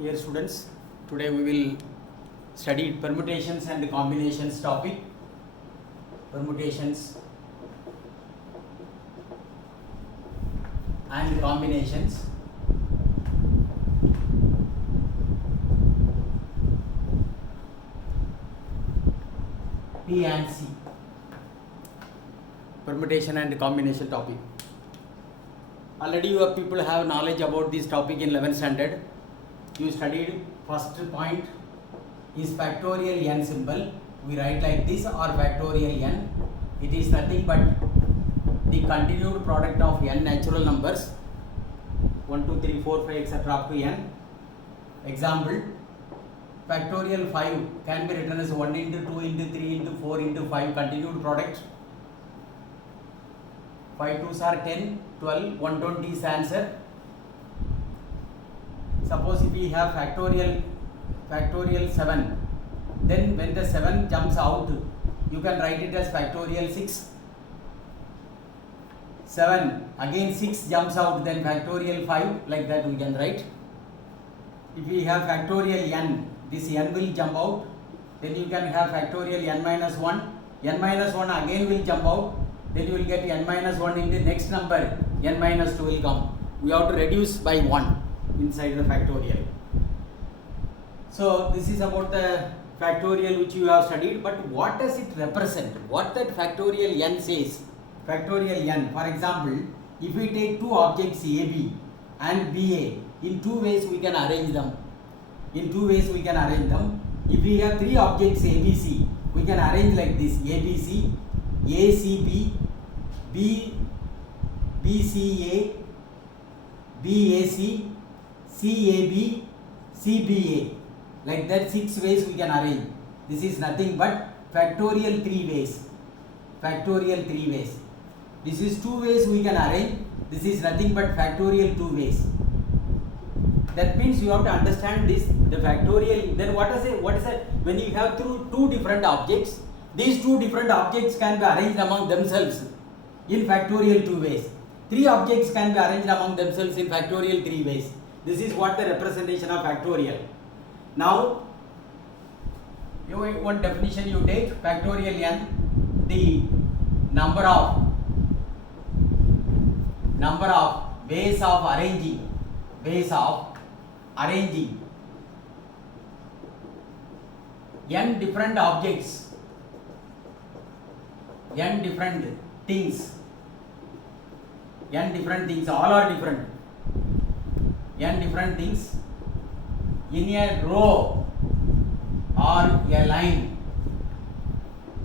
Dear students, today we will study permutations and combinations topic. Permutations and combinations. P and C. Permutation and combination topic. Already you people have knowledge about this topic in 11th standard. You studied first point is factorial n symbol. We write like this or factorial n. It is nothing but the continued product of n natural numbers 1, 2, 3, 4, 5 etc. up to n. Example, factorial 5 can be written as 1 into 2 into 3 into 4 into 5 continued product. 5 2s are 10, 12, 120 is answer. Suppose if we have factorial 7, then when the 7 jumps out, you can write it as factorial 6. 7 again 6 jumps out, then factorial 5, like that we can write. If we have factorial n, this n will jump out, then you can have factorial n minus 1. N minus 1 again will jump out, then you will get n minus 1 in the next number, n minus 2 will come. We have to reduce by 1 inside the factorial. So this is about the factorial which you have studied, but what does it represent? What that factorial n says? Factorial n, for example, if we take two objects AB and BA, in two ways we can arrange them. If we have three objects ABC, we can arrange like this: ABC, ACB, BCA, BAC, CAB, CBA. Like that 6 ways we can arrange. This is nothing but factorial 3 ways. This is 2 ways we can arrange. This is nothing but factorial 2 ways. That means you have to understand this, the factorial. Then what is it? When you have two different objects, these two different objects can be arranged among themselves in factorial 2 ways. 3 objects can be arranged among themselves in factorial 3 ways. This is what the representation of factorial. Now, one definition you take, factorial n, the number of ways of arranging n different objects, n different things, all are different, n different things in a row or a line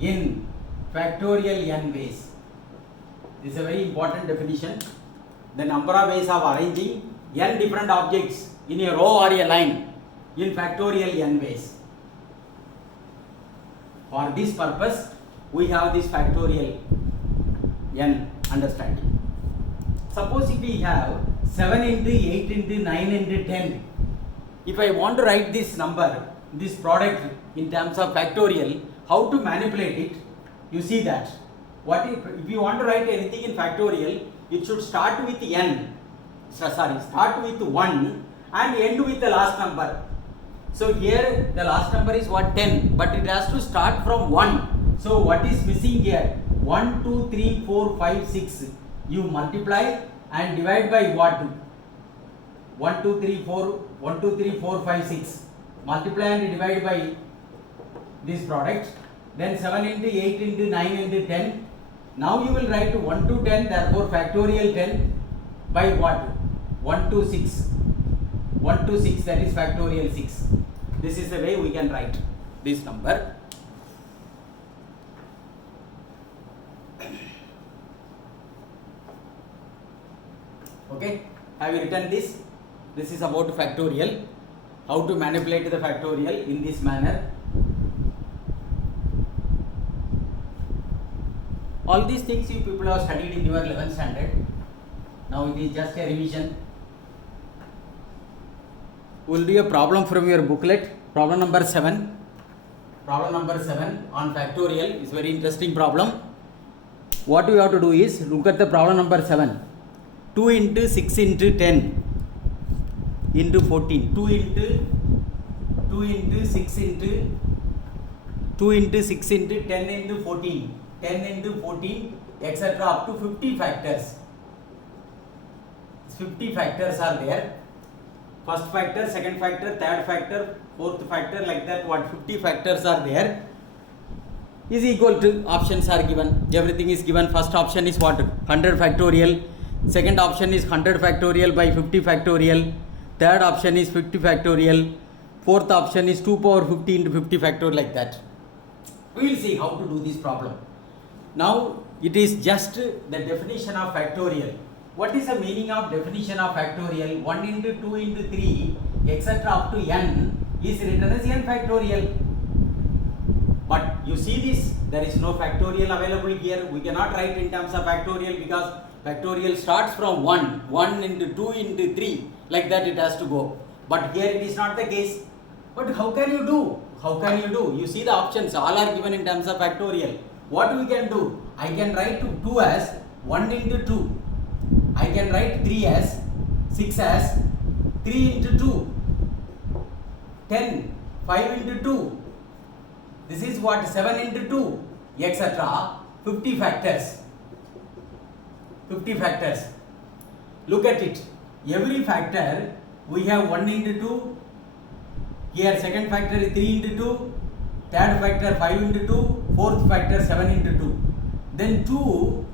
in factorial n ways. This is a very important definition. The number of ways of arranging n different objects in a row or a line in factorial n ways. For this purpose, we have this factorial n understanding. Suppose if we have 7 into 8 into 9 into 10, if I want to write this number, this product in terms of factorial, how to manipulate it? You see that. If you want to write anything in factorial, it should start with n. Start with 1 and end with the last number. So here the last number is what? 10, but it has to start from 1. So what is missing here? 1, 2, 3, 4, 5, 6. You multiply and divide by what? 1, 2, 3, 4, 5, 6. Multiply and divide by this product. Then 7 into 8 into 9 into 10. Now you will write 1 to 10, therefore factorial 10 by what? 1 to 6. 1 to 6, that is factorial 6. This is the way we can write this number. Okay, have you written this? This is about factorial. How to manipulate the factorial in this manner. All these things you people have studied in your 11th standard. Now it is just a revision. We will do a problem from your booklet. Problem number 7. Problem number 7 on factorial is very interesting problem. What we have to do is look at the problem number 7. 2 into 6 into 10. into 14, 2 into 6 into 2 into 6 into 10 into 14, 10 into 14, etc. up to 50 factors. 50 factors are there. First factor, second factor, third factor, fourth factor, like that. What 50 factors are there is equal to, options are given. Everything is given. First option is what? 100 factorial. Second option is 100 factorial by 50 factorial. Third option is 50 factorial. Fourth option is 2 power 50 into 50 factorial, like that. We will see how to do this problem. Now it is just the definition of factorial. What is the meaning of definition of factorial? 1 into 2 into 3 etc. up to n is written as n factorial. But you see this, there is no factorial available here. We cannot write in terms of factorial because factorial starts from 1, 1 into 2 into 3, like that it has to go. But here it is not the case. But how can you do? How can you do? You see the options, all are given in terms of factorial. What we can do? I can write 2 as 1 into 2. I can write 3 as 6 as 3 into 2, 10, 5 into 2. This is what 7 into 2, etc. 50 factors. 50 factors. Look at it. Every factor we have 1 into 2. Here second factor is 3 into 2. Third factor 5 into 2. Fourth factor 7 into 2. Then 2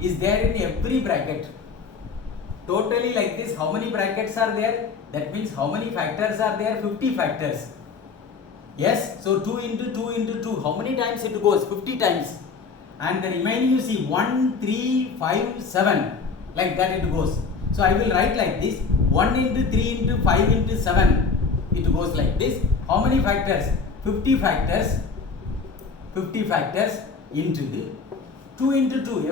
is there in every bracket. Totally like this, how many brackets are there? That means how many factors are there? 50 factors. Yes, so 2 into 2 into 2, how many times it goes? 50 times. And the remaining you see 1, 3, 5, 7, like that it goes. So I will write like this, 1 into 3 into 5 into 7, it goes like this. How many factors? 50 factors. 50 factors into 2 into 2,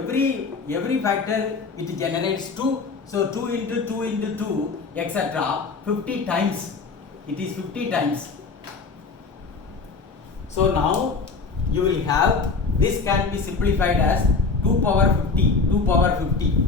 every factor it generates 2, so 2 into 2 into 2, etc. 50 times, it is 50 times. So now you will have, this can be simplified as 2 power 50, 2 power 50,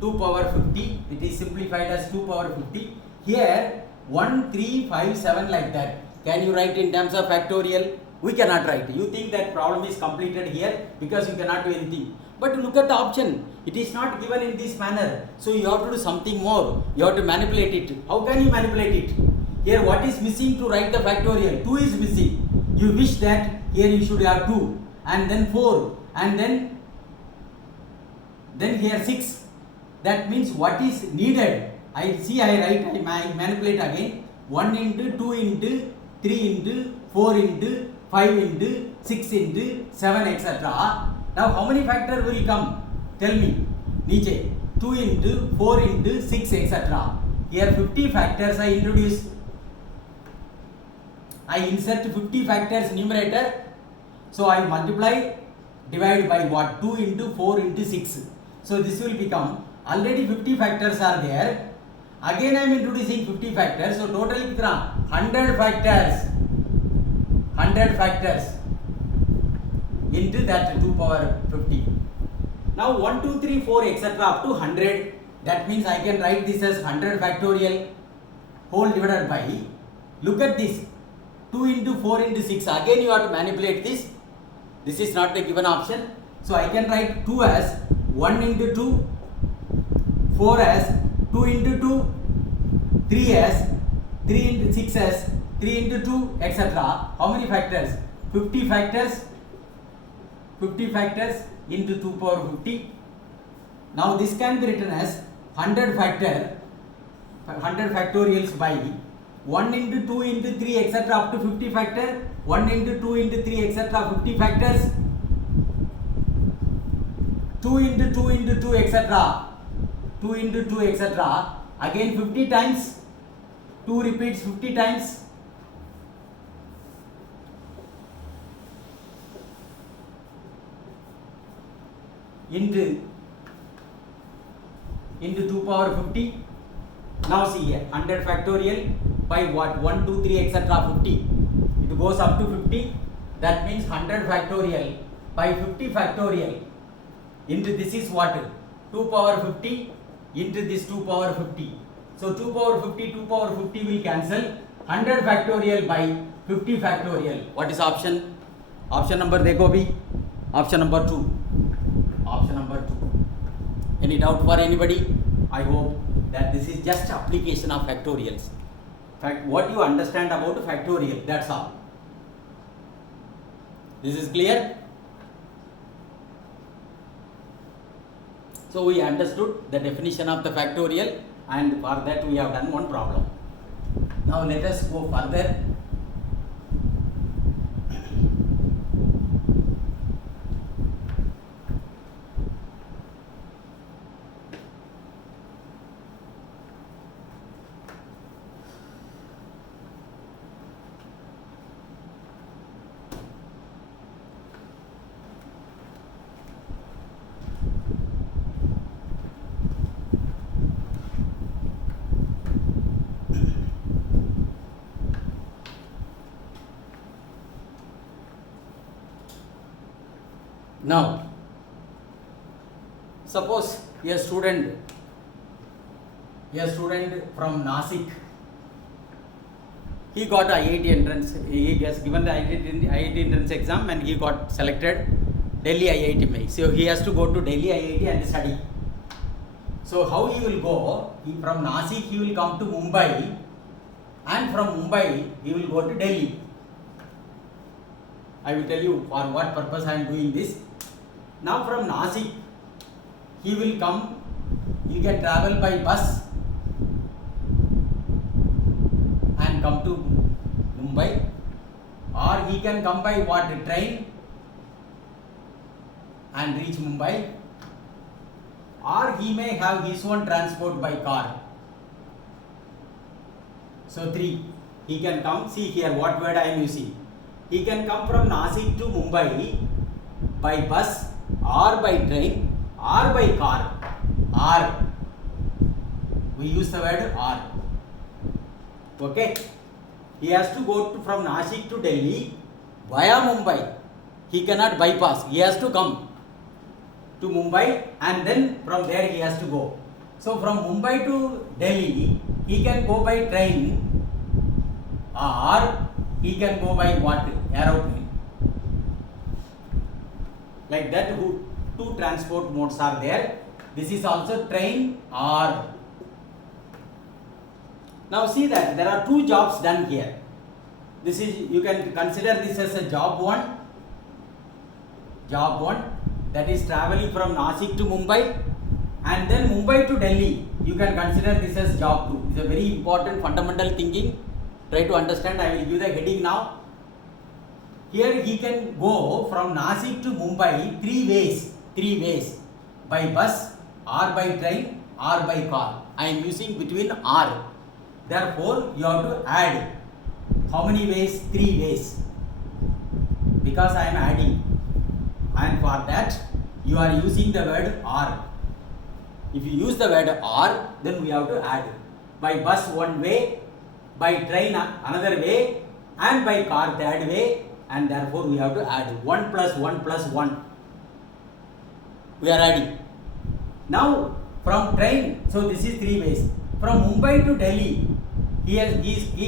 2 power 50, it is simplified as 2 power 50. Here 1, 3, 5, 7, like that. Can you write in terms of factorial? We cannot write. You think that problem is completed here because you cannot do anything. But look at the option. It is not given in this manner. So you have to do something more. You have to manipulate it. How can you manipulate it? Here what is missing to write the factorial? 2 is missing. You wish that here you should have 2 and then 4 and then here 6. That means what is needed? I manipulate again. 1 into 2 into 3 into 4 into 5 into 6 into 7, etc. Now how many factors will come? Tell me. Niche. 2 into 4 into 6, etc. Here 50 factors I introduce. I insert 50 factors numerator. So I multiply, divide by what? 2 into 4 into 6. So this will become, already 50 factors are there. Again I am introducing 50 factors. So totally 100 factors. 100 factors into that 2 power 50. Now 1, 2, 3, 4, etc. up to 100. That means I can write this as 100 factorial whole divided by, look at this, 2 into 4 into 6. Again you have to manipulate this. This is not the given option. So I can write 2 as 1 into 2, 4 as 2 into 2, 3 as 3 into 6 as 3 into 2, etc. How many factors? 50 factors. 50 factors into 2 power 50. Now this can be written as 100 factorials by 1 into 2 into 3, etc. up to 50 factor. 1 into 2 into 3, etc. 50 factors. 2 into 2 into 2, etc. 2 into 2, etc. Again 50 times. 2 repeats 50 times. Into 2 power 50. Now see here, 100 factorial by what? 1, 2, 3, etc. 50. It goes up to 50. That means 100 factorial by 50 factorial into this is what? 2 power 50 into this 2 power 50. So 2 power 50, 2 power 50 will cancel. 100 factorial by 50 factorial. What is option? Option number देखो भी. Option number 2. Option number 2. Any doubt for anybody? I hope that this is just application of factorials. Fact, what you understand about factorial, that's all. This is clear? So we understood the definition of the factorial, and for that we have done one problem. Now let us go further. Now, suppose a student from Nasik, he got IIT entrance, he has given the IIT entrance exam and he got selected Delhi IIT May. So he has to go to Delhi IIT and study. So how he will go? From Nasik he will come to Mumbai, and from Mumbai he will go to Delhi. I will tell you for what purpose I am doing this. Now from Nasik he will come, he can travel by bus and come to Mumbai, or he can come by what, train and reach Mumbai, or he may have his own transport by car. So 3, he can come, see here what word I am using. He can come from Nasik to Mumbai by bus or by train or by car. Or we use the word or. Okay, he has to go from Nasik to Delhi via Mumbai. He cannot bypass, he has to come to Mumbai and then from there he has to go. So from Mumbai to Delhi he can go by train, or he can go by what, aeroplane. Like that, two transport modes are there. This is also train or. Now see that there are 2 jobs done here. This is, you can consider this as a job 1. Job 1, that is traveling from Nasik to Mumbai, and then Mumbai to Delhi. You can consider this as job 2. It's a very important fundamental thinking. Try to understand. I will give the heading now. Here he can go from Nasik to Mumbai 3 ways, by bus or by train or by car. I am using between or. Therefore, you have to add how many ways? 3 ways, because I am adding, and for that you are using the word or. If you use the word or, then we have to add. By bus 1 way, by train another way, and by car 3rd way, and therefore we have to add 1 plus 1 plus 1. We are adding. Now from train, so this is 3 ways. From Mumbai to Delhi, he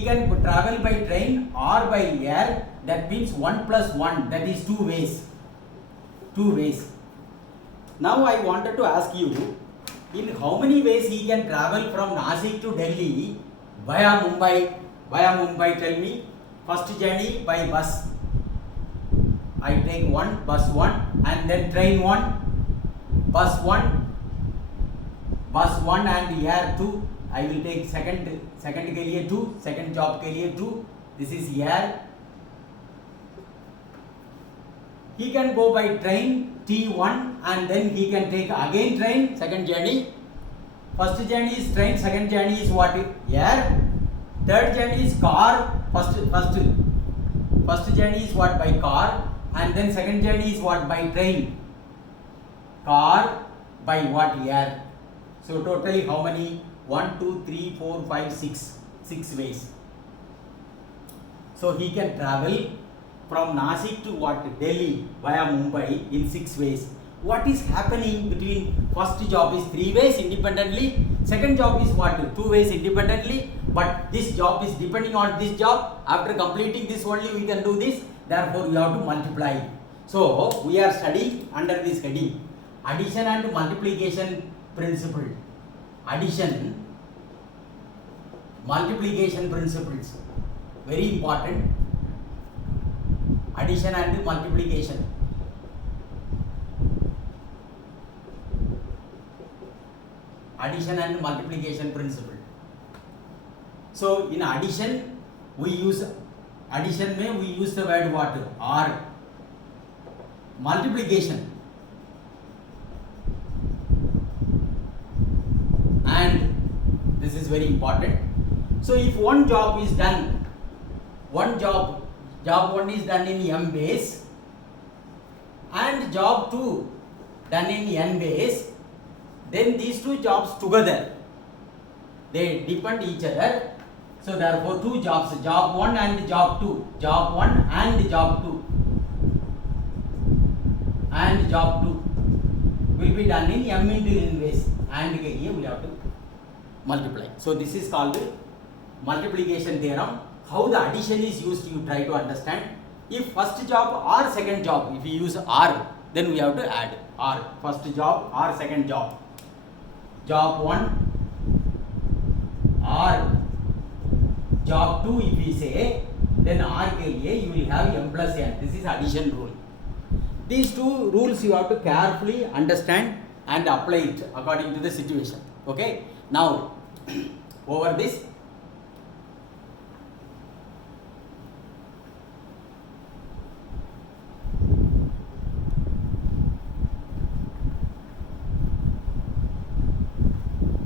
can travel by train or by air. That means 1 plus 1, that is 2 ways. 2 ways. Now I wanted to ask you, in how many ways he can travel from Nasik to Delhi via Mumbai? Via Mumbai, tell me. First journey by bus. I take 1, bus 1, and then train 1, bus 1 and air 2. I will take second के लिए 2, second job के लिए 2. This is air. He can go by train T1, and then he can take again train, second journey. First journey is train, second journey is what? Air. Third journey is car. First journey is what? By car, and then second journey is what? By train. Car by what? Air. So totally how many? 1, 2, 3, 4, 5, 6. 6 ways. So he can travel from Nasik to what? Delhi via Mumbai in 6 ways. What is happening between first job is 3 ways independently, Second job is what? Two ways independently, but this job is depending on this job. After completing this only we can do this. Therefore, we have to multiply. So, we are studying under this heading addition and multiplication principle. Addition, multiplication principles. Very important. Addition and multiplication. Addition and multiplication principle. So in addition we use the word what? Or. Multiplication and this is very important. So if one job is done, job 1 is done in m base and job 2 done in n base, then these two jobs together, they depend each other. So therefore two jobs, job 1 and job 2, job 1 and job 2 and job 2 will be done in m into n base and here we have to multiply. So this is called multiplication theorem. How the addition is used you try to understand. If first job or second job, if we use or, then we have to add or, first job or second job. Job 1 or job 2 if we say, then or ke liye you will have m plus n. This is addition rule. These two rules you have to carefully understand and apply it according to the situation. Okay. Now over this,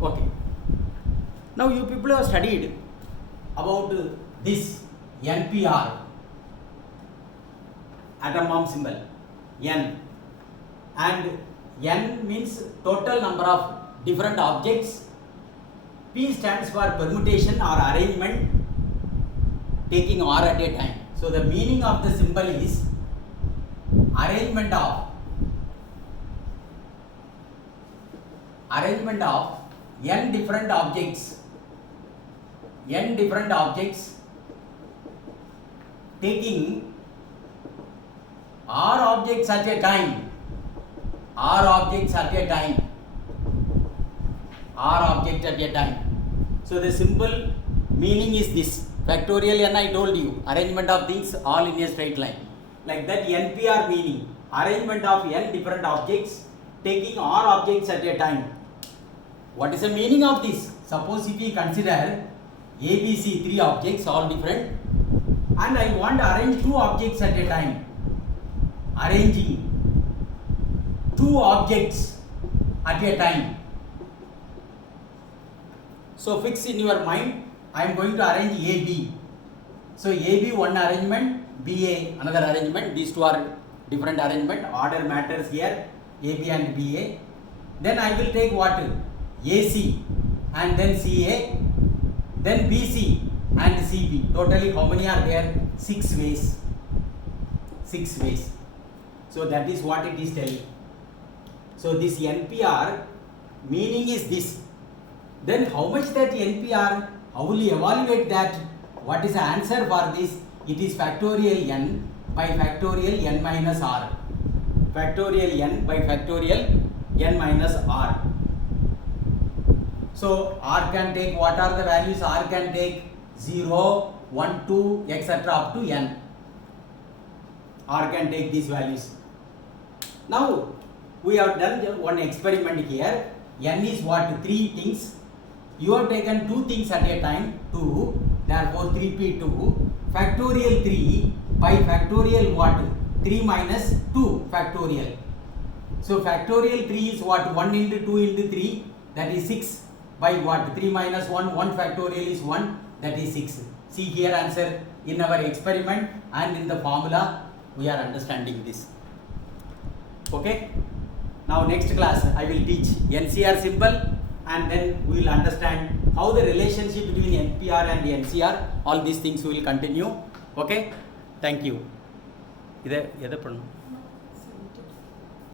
okay. Now you people have studied about this NPR, atom bomb symbol N, and N means total number of different objects. P stands for permutation or arrangement taking R at a time. So the meaning of the symbol is arrangement of n different objects taking R objects at a time. So the simple meaning is this. Factorial n, I told you, arrangement of things all in a straight line. Like that, NPR meaning arrangement of n different objects taking R objects at a time. What is the meaning of this? Suppose if we consider ABC 3 objects all different, and I want to arrange 2 objects at a time. Arranging 2 objects at a time. So fix in your mind, I am going to arrange AB. So AB one arrangement, BA another arrangement. These two are different arrangement. Order matters here, AB and BA. Then I will take what? AC and then CA, then BC and CB. Totally how many are there? 6 ways. 6 ways. So that is what it is telling. So this NPR meaning is this. Then how much that NPR, how will you evaluate that? What is the answer for this? It is factorial n by factorial n minus r. Factorial n by factorial n minus r. So r can take, what are the values? R can take 0, 1, 2, etc. up to n. R can take these values. Now we have done one experiment here. N is what? 3 things. You have taken 2 things at a time, 2, therefore 3p2. Factorial 3 by factorial what? 3 minus 2 factorial. So factorial 3 is what? 1 into 2 into 3, that is 6, by what? 3 minus 1, 1 factorial is 1, that is 6. See here answer in our experiment and in the formula we are understanding this. Okay. Now next class I will teach NCR symbol, and then we will understand how the relationship between NPR and NCR, all these things we will continue. Okay. Thank you.